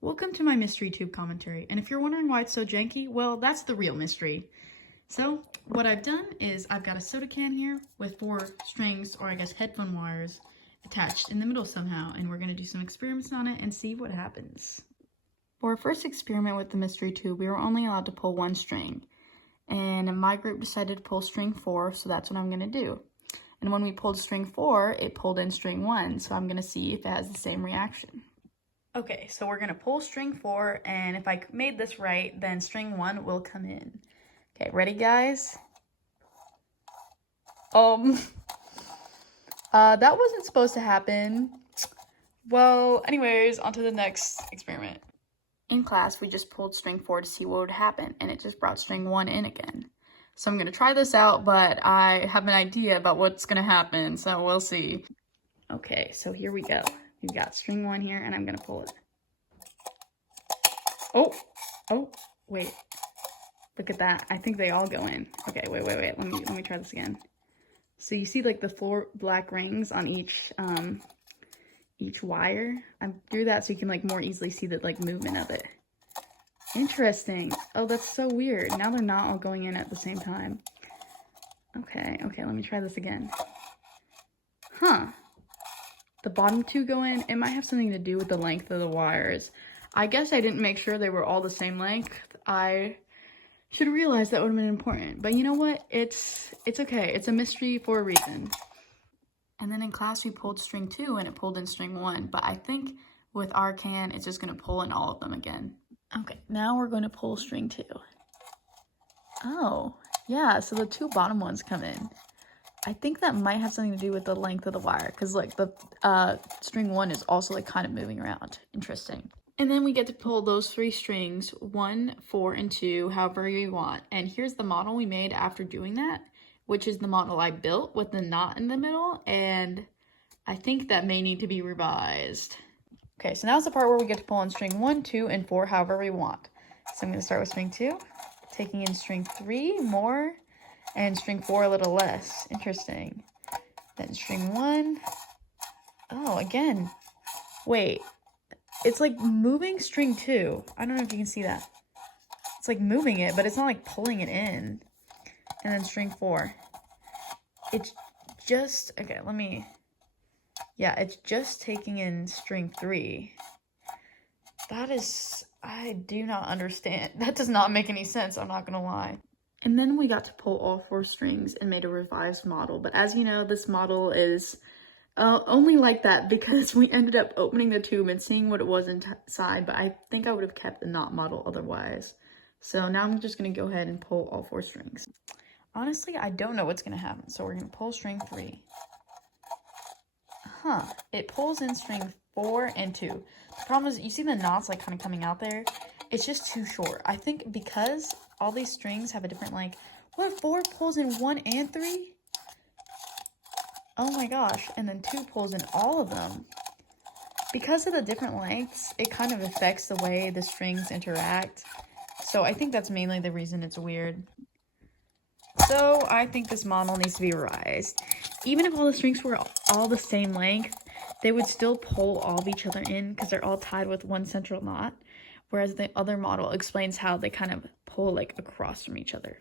Welcome to my mystery tube commentary, and if you're wondering why it's so janky, well, that's the real mystery. So, what I've done is I've got a soda can here with 4 strings, or I guess headphone wires, attached in the middle somehow, and we're going to do some experiments on it and see what happens. For our first experiment with the mystery tube, we were only allowed to pull 1 string, and my group decided to pull string 4, so that's what I'm going to do. And when we pulled string 4, it pulled in string 1, so I'm going to see if it has the same reaction. Okay, so we're gonna pull string 4, and if I made this right, then string 1 will come in. Okay, ready, guys? That wasn't supposed to happen. Well, anyways, on to the next experiment. In class, we just pulled string 4 to see what would happen, and it just brought string 1 in again. So I'm gonna try this out, but I have an idea about what's gonna happen, so we'll see. Okay, so here we go. We've got string 1 here, and I'm gonna pull it. Oh, wait. Look at that. I think they all go in. Okay, wait. Let me try this again. So you see like the 4 black rings on each wire? I drew that so you can like more easily see the like movement of it. Interesting. Oh, that's so weird. Now they're not all going in at the same time. Okay, let me try this again. Huh. The bottom 2 go in. It might have something to do with the length of the wires. I guess I didn't make sure they were all the same length. I should have realized that would have been important. But you know what? It's okay. It's a mystery for a reason. And then in class we pulled string 2 and it pulled in string 1. But I think with our can, it's just going to pull in all of them again. Okay, now we're going to pull string 2. Oh, yeah. So the 2 bottom ones come in. I think that might have something to do with the length of the wire, because like the string 1 is also like kind of moving around. Interesting. And then we get to pull those 3 strings, 1, 4, and 2, however you want. And here's the model we made after doing that, which is the model I built with the knot in the middle, and I think that may need to be revised. Okay, so now's the part where we get to pull in string 1, 2, and 4, however we want. So I'm going to start with string 2, taking in string 3 more, and string 4 a little less. Interesting. Then string 1. Oh, again. Wait. It's like moving string 2. I don't know if you can see that. It's like moving it, but it's not like pulling it in. And then string 4. It's just... Okay, yeah, it's just taking in string 3. That is... I do not understand. That does not make any sense, I'm not gonna lie. And then we got to pull all 4 strings and made a revised model. But as you know, this model is only like that because we ended up opening the tube and seeing what it was inside. But I think I would have kept the knot model otherwise. So now I'm just going to go ahead and pull all 4 strings. Honestly, I don't know what's going to happen. So we're going to pull string 3. It pulls in string 4 and 2. The problem is, you see the knots like kind of coming out there? It's just too short. I think because all these strings have a different like, what if 4 pulls in 1 and 3? Oh my gosh, and then 2 pulls in all of them. Because of the different lengths, it kind of affects the way the strings interact. So I think that's mainly the reason it's weird. So I think this model needs to be revised. Even if all the strings were all the same length, they would still pull all of each other in because they're all tied with one central knot. Whereas the other model explains how they kind of pull like across from each other.